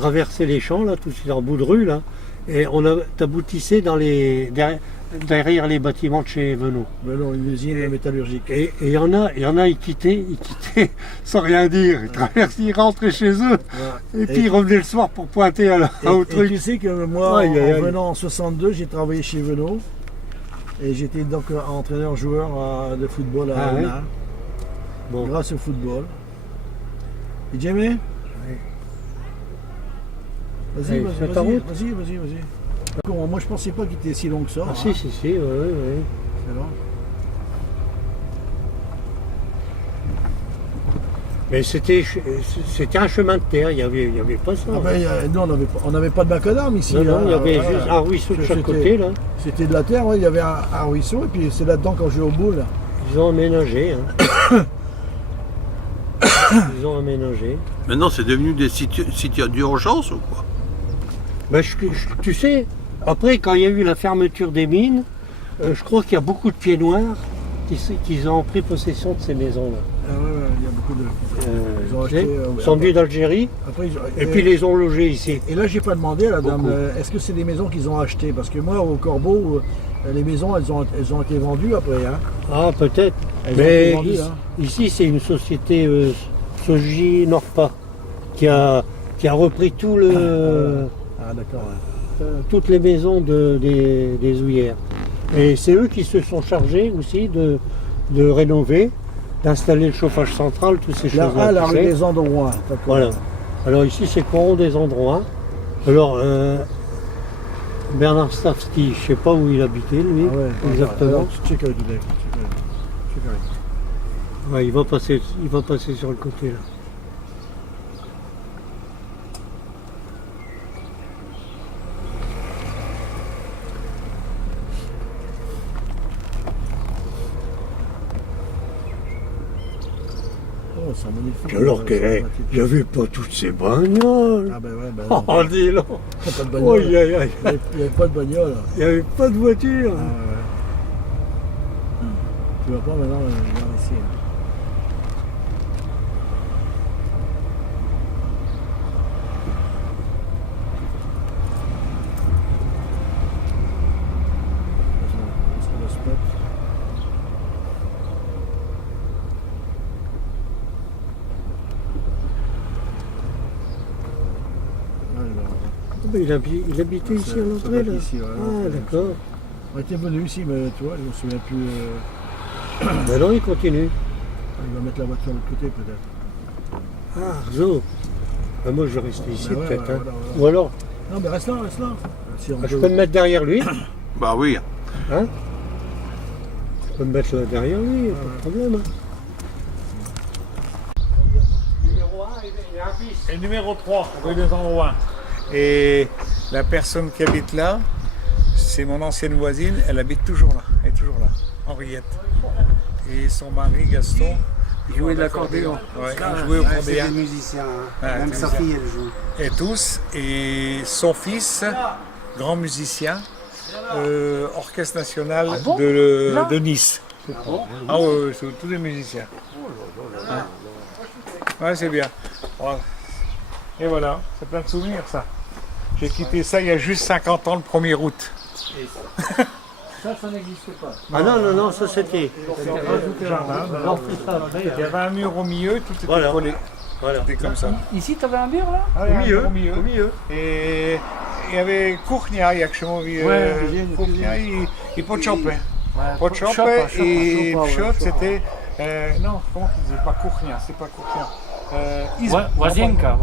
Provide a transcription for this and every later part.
traversais les champs, là, tout sur bout de rue, là, et t'aboutissais derrière les bâtiments de chez Venot. Venot, une usine métallurgique. Et il y en a, ils quittaient sans rien dire. Ils traversaient, ils rentraient chez eux, et puis ils revenaient le soir pour pointer au truc. Et tu sais que moi, en venant en 62, j'ai travaillé chez Venot, et j'étais donc entraîneur-joueur de football à Alna, grâce au football. Et Jamie? Vas-y. Moi je pensais pas qu'il était si long que ça. Ah si, oui. C'est long. Mais c'était un chemin de terre, il y avait pas ça. Non, on n'avait pas de macadam ici. Non, il y avait juste un ruisseau de chaque côté là. C'était de la terre, il y avait un ruisseau, et puis c'est là-dedans qu'on jouait au boule. Ils ont aménagé. Ils ont aménagé. Maintenant, c'est devenu des sites d'urgence ou quoi? Ben, tu sais, après, quand il y a eu la fermeture des mines, je crois qu'il y a beaucoup de pieds noirs qui ont pris possession de ces maisons-là. Ah ouais, il y a beaucoup de... Ils sont venus d'Algérie, et puis ils les ont logés ici. Et là, j'ai pas demandé à la dame, est-ce que c'est des maisons qu'ils ont achetées? Parce que moi, au Corbeau, les maisons, elles ont été vendues après. Hein. Ah, peut-être. Mais ici, c'est une société Soji Norpa qui a repris tout le... toutes les maisons des houillères. Et c'est eux qui se sont chargés aussi de rénover, d'installer le chauffage central, toutes ces choses-là. La rue des Endroits. Voilà. Alors ici, c'est Coron des Endroits. Alors, Bernard Stavski, je ne sais pas où il habitait, lui, exactement. Ouais, il va passer sur le côté, là. Alors qu'il n'y avait pas toutes ces bagnoles. Ah ben ouais, ben non. Oh, dis donc. Pas de bagnole. Il n'y avait pas de bagnole. Il n'y avait pas de voiture. Ah, ouais. Tu vois pas maintenant, regarde ici. Il habitait ici à l'entrée, là. Ici, ah, d'accord. On était venu ici, mais tu vois, je me souviens plus. Ben non, il continue. Il va mettre la voiture de l'autre côté, peut-être. Ah, Arzo. Ben moi, je vais rester ici, peut-être. Voilà. Ou alors. Non, mais reste là. Si je peux me mettre derrière lui. Bah oui. Hein? Je peux me mettre là derrière lui, pas de problème. Hein. Numéro 1, il y a un fils. Et numéro 3, rue des Endroits. Et la personne qui habite là, c'est mon ancienne voisine, elle habite toujours là, Henriette. Et son mari, Gaston, il jouait de l'accordéon. Ouais, il jouait au accordéon. C'est des musiciens, hein. Même sa fille, elle joue. Et tous, et son fils, grand musicien, orchestre national de Nice. Ah ouais, c'est tous des musiciens. Ouais, c'est bien. Voilà. Et voilà, c'est plein de souvenirs ça. J'ai quitté ça il y a juste 50 ans, le 1er août. Ça n'existe pas. Ah non, ça c'était. Il y avait un mur au milieu, tout était collé. Voilà. C'était comme ça. Ici, tu avais un mur là? Au milieu. Et il y avait Cournia, il y a que chez moi, Cournia, il pochopait. Pochopait et Pchot, c'était. Non, comment tu disais? Pas Cournia, c'est pas Cournia. Wazienka.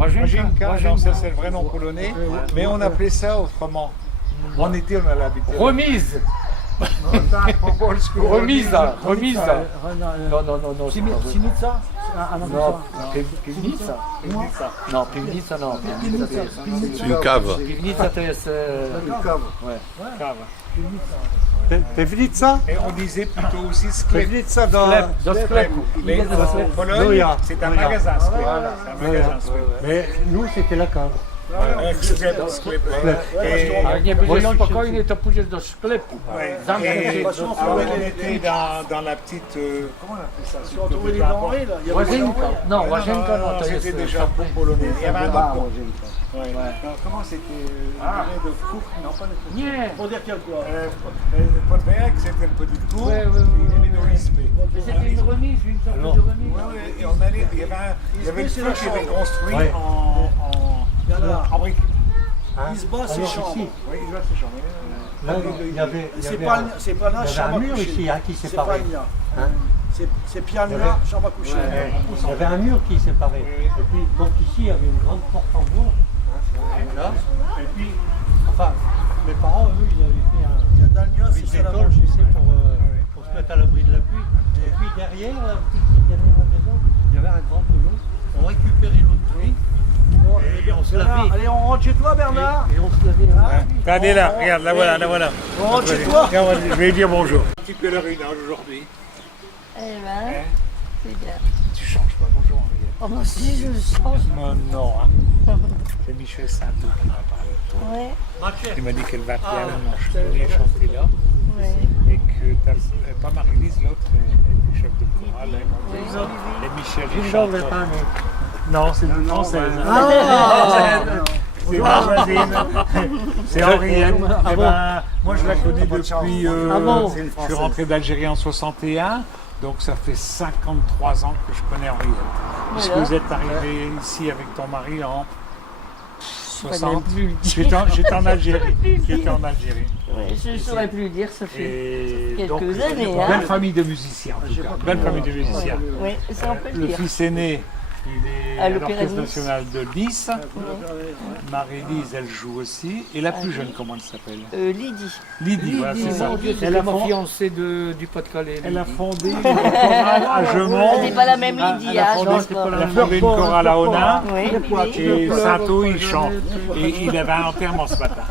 Non, ça c'est le vrai nom polonais, mais on appelait ça autrement. En été, on allait habiter. Remise. Remise. Non. Sinica? Piwnica. Non, Piwnica, non. C'est une cave. Piwnica, to jest... Cave. Piwnica? Et on disait plutôt aussi sklep. Piwnica Do sklepu. Mais en Pologne, c'est un magasin sklep. Mais nous, c'était la cave. Sklep. Jak nie będziesz spokojny, to pójdziesz do sklepu. Zamknij się. On était dans la petite... comment on appelle ça? On trouvait les denrées là. Łazienka. No, łazienka, no to jest... C'était déjà bon polonais. Il y avait un autre. Ouais. Alors, comment c'était de cour? Non, pas de cour. Nie, Pour dire quel quoi Podwerk, c'était le petit cours. Ouais. Il aimait nos ISP. mais c'était une remise, une sorte Alors, de remise. Ouais, et on allait, il y avait le c'est feu la qui était chambre. construit Ouais. en briques. Hein. Il se bat ses Alors, chambres. ici, Oui, il doit se changer. là, il y avait, C'est pas là, il y avait chambre un à mur coucher. ici hein, qui C'est séparait. pas Nia. Hein. C'est piano, Il y avait- chambre à coucher. Il y avait un mur qui séparait. Et puis, donc ici, il y avait une grande porte en bois. Hein, là. Et puis, enfin, mes parents, eux, ils avaient fait Il y a Dania, une c'est petite ça la école, tu sais, pour se mettre à l'abri de la pluie. Et puis derrière, derrière la maison, il y avait un grand peloton. On récupérait l'eau de pluie. Et on se lavait. Allez, on rentre chez toi, Bernard. Et on se lavait. Regardez là, regarde, la voilà, la voilà. On rentre chez toi. Regarde, je vais lui dire bonjour. Un petit peu leur une aujourd'hui. Eh ben, Hein? c'est bien. Tu changes pas, bonjour Henriette. Oh, moi aussi, je change. Non, hein. C'est Michel Saintou qui m'a parlé. Ouais, Il m'a dit qu'elle va venir chanter là. ouais. Et que pas Marie-Lise, l'autre, elle est chef de chorale. Oui. Et Michel, il Une chante. n'est pas née. Non, c'est une française. Ah. C'est ma voisine. C'est Henriette. Eh ben, moi, je la connais depuis. Ah bon? Je suis rentré d'Algérie en 61. Donc, ça fait 53 ans que je connais Henriette. Puisque Voilà. vous êtes arrivé ici avec ton mari en Je saurais 60. plus le dire. J'étais en Algérie. J'étais en Algérie. Ouais, je ne saurais plus le dire, ça fait Et quelques donc, années. belle Hein. famille de musiciens, en tout cas. Belle famille de musiciens. Oui, ça on peut le Le dire. fils aîné, il est À à l'Opéra l'Orchestre Nice. national de Nice. Marie-Lise, elle joue aussi. Et la plus Ah, jeune, oui. comment elle s'appelle? Lydie. Lydie, voilà, c'est ça. Mon Dieu, Elle c'était a, ma fond- fiancée du Pas-de-Calais. elle a fondé une chorale à Gemont. C'est pas la même Lydie, Elle a hein, je fondé- pense pas. elle a fondé une chorale à Onin. Oui, Et Sainto, il chante. Et il avait un enterrement ce matin.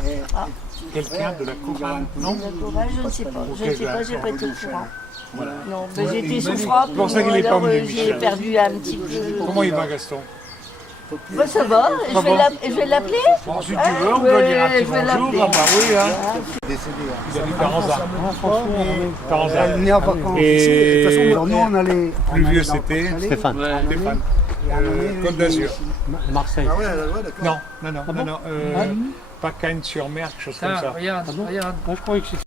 Quelqu'un de la chorale, non? Le courage, je ne sais pas. Je ne sais pas, j'ai pas été au courant. Voilà. Non, mais j'étais sous frappe. pour ça qu'il est pas alors, venu, j'ai Michel. perdu un petit peu. Comment il va, Gaston? Bah, ça va, Ça va. je vais l'appeler. Bon, si tu veux, on peut dire un petit je vais bonjour. l'appeler. Ah bah oui, hein. Il a eu 40 ans. 40 ans. né en vacances. Et De toute façon, alors nous, on allait. plus vieux, c'était Stéphane. Stéphane. Côte d'Azur. Marseille. Ah ouais, d'accord. Non, pas Cagnes-sur-Mer, quelque chose comme Ah, ça. regarde, regarde. Moi, je croyais que c'était